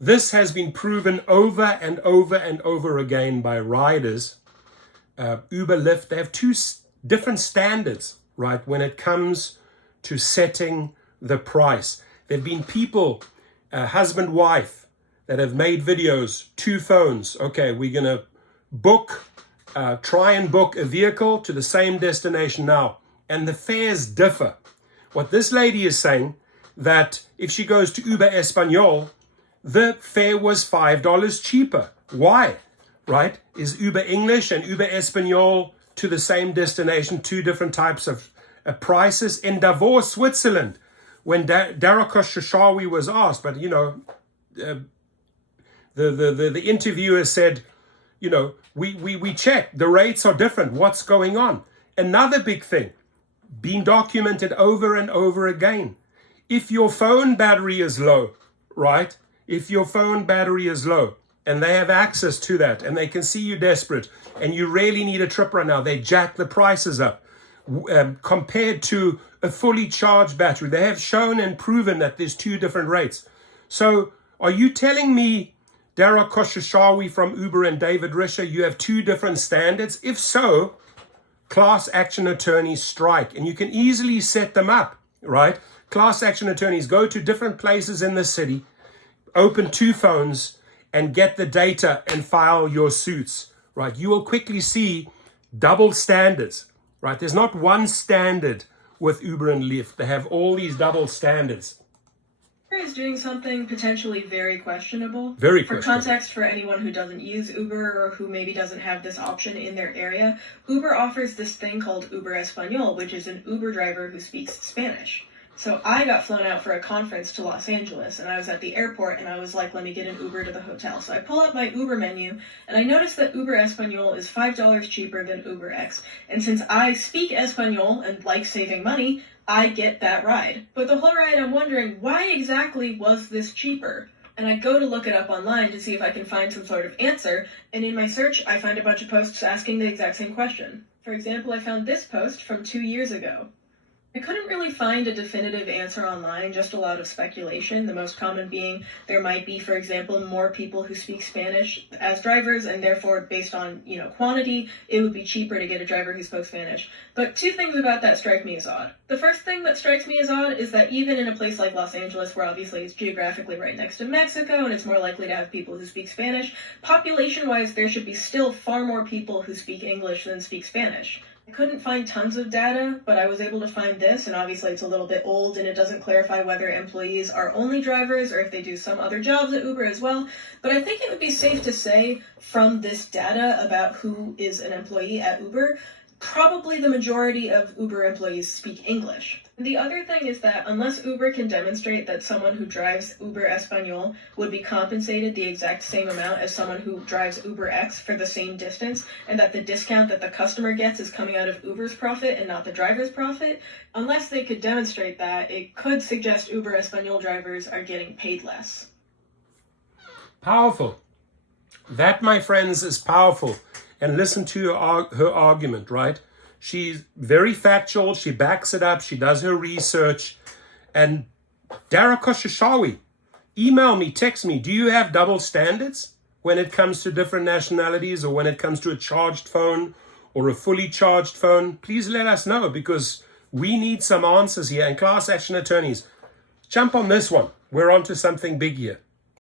This has been proven over and over and over again by riders. Uber, Lyft, they have two different standards, right, when it comes to setting the price. There have been people, husband, wife, that have made videos, two phones. Okay, we're going to try and book a vehicle to the same destination now. And the fares differ. What this lady is saying, that if she goes to Uber Espanol, the fare was $5 cheaper. Why? Right? Is Uber English and Uber Espanol to the same destination, two different types of prices? In Davos, Switzerland, when Darakos Shashawi was asked, but the interviewer said, we check, the rates are different. What's going on? Another big thing, being documented over and over again. If your phone battery is low, right? If your phone battery is low and they have access to that and they can see you desperate and you really need a trip right now, they jack the prices up compared to a fully charged battery. They have shown and proven that there's two different rates. So are you telling me, Dara Koshashawi from Uber and David Risher, you have two different standards? If so, class action attorneys strike, and you can easily set them up, right? Class action attorneys go to different places in the city, open two phones, and get the data and file your suits, right? You will quickly see double standards, right? There's not one standard with Uber and Lyft. They have all these double standards. Uber is doing something potentially very questionable. Very For questionable. context, for anyone who doesn't use Uber or who maybe doesn't have this option in their area, Uber offers this thing called Uber Espanol, which is an Uber driver who speaks Spanish. So I got flown out for a conference to Los Angeles, and I was at the airport, and I was like, let me get an Uber to the hotel. So I pull up my Uber menu, and I notice that Uber Espanol is $5 cheaper than Uber X. And since I speak Espanol and like saving money, I get that ride. But the whole ride, I'm wondering, why exactly was this cheaper? And I go to look it up online to see if I can find some sort of answer, and in my search, I find a bunch of posts asking the exact same question. For example, I found this post from 2 years ago. I couldn't really find a definitive answer online, just a lot of speculation, the most common being there might be, for example, more people who speak Spanish as drivers, and therefore, based on, quantity, it would be cheaper to get a driver who spoke Spanish. But two things about that strike me as odd. The first thing that strikes me as odd is that even in a place like Los Angeles, where obviously it's geographically right next to Mexico, and it's more likely to have people who speak Spanish, population-wise, there should be still far more people who speak English than speak Spanish. I couldn't find tons of data, but I was able to find this, and obviously it's a little bit old and it doesn't clarify whether employees are only drivers or if they do some other jobs at Uber as well. But I think it would be safe to say from this data about who is an employee at Uber, probably the majority of Uber employees speak English. The other thing is that unless Uber can demonstrate that someone who drives Uber Espanol would be compensated the exact same amount as someone who drives Uber X for the same distance, and that the discount that the customer gets is coming out of Uber's profit and not the driver's profit, unless they could demonstrate that, it could suggest Uber Espanol drivers are getting paid less. Powerful. That, my friends, is powerful. And listen to her argument, right? She's very factual. She backs it up. She does her research. And Dara Koshashawi, email me, text me. Do you have double standards when it comes to different nationalities, or when it comes to a charged phone or a fully charged phone? Please let us know, because we need some answers here. And class action attorneys, jump on this one. We're on to something big here.